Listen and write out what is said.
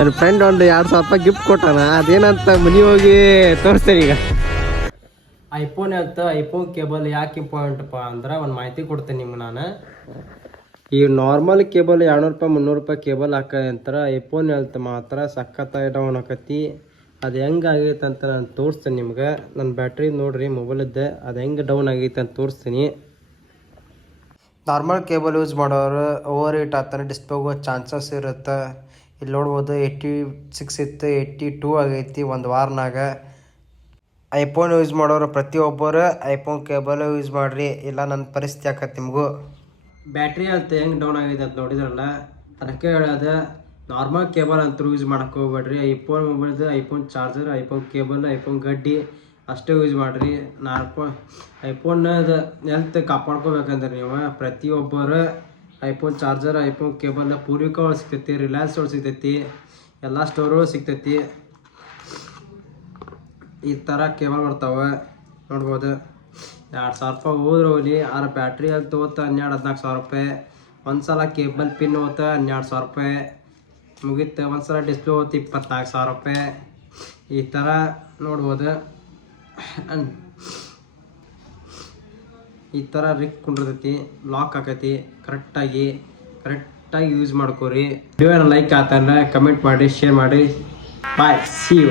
ನನ್ನ ಫ್ರೆಂಡ್ ಒಂದು 2,000 ರೂಪಾಯಿ ಗಿಫ್ಟ್ ಕೊಟ್ಟಾನ. ಅದೇನಂತ ಮನಿ ಹೋಗಿ ತೋರಿಸ್ತೇನೆ ಈಗ. ಐಫೋನ್ ಅಂತ ಐಫೋನ್ ಕೇಬಲ್ ಯಾಕೆ ಇಂಪಾರ್ಟೆಂಟಪ್ಪ ಅಂದ್ರೆ ಒಂದು ಮಾಹಿತಿ ಕೊಡ್ತೇನೆ ನಿಮ್ಗೆ ನಾನು. ಈ ನಾರ್ಮಲ್ ಕೇಬಲ್ 200 ರೂಪಾಯಿ 300 ರೂಪಾಯಿ ಕೇಬಲ್ ಅಂತಾರೆ. ಐಫೋನ್ ಹೇಳ್ತ ಮಾತ್ರ ಸಖತ್ತಾಗಿ ಡೌನ್ ಆಕತಿ. ಅದು ಹೆಂಗೆ ಆಗೈತೆ ಅಂತ ನಾನು ತೋರಿಸ್ತೇನೆ ನಿಮ್ಗೆ. ನನ್ನ ಬ್ಯಾಟ್ರಿ ನೋಡಿರಿ ಮೊಬೈಲಿದ್ದೆ ಅದು ಹೆಂಗೆ ಡೌನ್ ಆಗೈತೆ ಅಂತ ತೋರಿಸ್ತೀನಿ. ನಾರ್ಮಲ್ ಕೇಬಲ್ ಯೂಸ್ ಮಾಡೋರು ಓವರ್ ಹೀಟ್ ಆಗ್ತಾನೆ, ಡಿಸ್ಪ್ಲೇ ಹೋಗೋ ಚಾನ್ಸಸ್ ಇರುತ್ತೆ. ಇಲ್ಲಿ ನೋಡ್ಬೋದು 86 ಇತ್ತು, 82 ಆಗೈತಿ ಒಂದು ವಾರನಾಗ. ಐಫೋನ್ ಯೂಸ್ ಮಾಡೋರು ಪ್ರತಿಯೊಬ್ಬರು ಐಫೋನ್ ಕೇಬಲ್ ಯೂಸ್ ಮಾಡಿರಿ, ಇಲ್ಲ ನನ್ನ ಪರಿಸ್ಥಿತಿ ಆಕತಿ ನಿಮಗೂ. ಬ್ಯಾಟ್ರಿ ಅಂತ ಹೆಂಗೆ ಡೌನ್ ಆಗಿದೆ ಅಂತ ನೋಡಿದ್ರಲ್ಲ, ಅದಕ್ಕೆ ಹೇಳೋದು ನಾರ್ಮಲ್ ಕೇಬಲ್ ಅಂತೂ ಯೂಸ್ ಮಾಡೋಕ್ಕೆ ಹೋಗ್ಬೇಡ್ರಿ. ಐಫೋನ್ ಮೊಬೈಲ್ದು iPhone charger, iPhone cable, iPhone ಗಡ್ಡಿ ಅಷ್ಟೇ ಯೂಸ್ ಮಾಡಿರಿ. ಐಫೋನ್ನದು ಹೆಲ್ತ್ ಕಾಪಾಡ್ಕೋಬೇಕಂದ್ರೆ ನೀವು ಪ್ರತಿಯೊಬ್ಬರು iPhone charger, iPhone cable Poorvika ಒಳಗೆ ಸಿಗ್ತೈತಿ, ರಿಲಯನ್ಸ್ ಒಳಗೆ ಸಿಗ್ತೈತಿ, ಎಲ್ಲ ಸ್ಟೋರ್ ಸಿಗ್ತೈತಿ. ಈ ಥರ ಕೇಬಲ್ ಬರ್ತಾವೆ ನೋಡ್ಬೋದು. 2,000 ರೂಪಾಯಿ ಹೋದ್ರೆ ಹೋಗಲಿ, ಆದ್ರೆ ಬ್ಯಾಟ್ರಿ ಅಲ್ಲಿ ತಗೋತ 12-14 ಸಾವಿರ ರೂಪಾಯಿ. ಒಂದು ಸಲ ಕೇಬಲ್ ಪಿನ್ ಹೋತ 12,000 ರೂಪಾಯಿ ಮುಗೀತು. ಒಂದು ಸಲ ಡಿಸ್ಪ್ಲೇ ಹೋತ 24 ಸಾವಿರ ರೂಪಾಯಿ. ಈ ಥರ ನೋಡ್ಬೋದು. ಈ ಥರ ರಿಕ್ ಕುಂಡಿರ್ತೈತಿ, ಲಾಕ್ ಆಕೈತಿ. ಕರೆಕ್ಟಾಗಿ ಯೂಸ್ ಮಾಡ್ಕೋರಿ. ವಿಡಿಯೋನ ಲೈಕ್ ಆತಂದ್ರೆ ಕಮೆಂಟ್ ಮಾಡಿ, ಶೇರ್ ಮಾಡಿ. ಬಾಯ್, ಸಿ ಯು.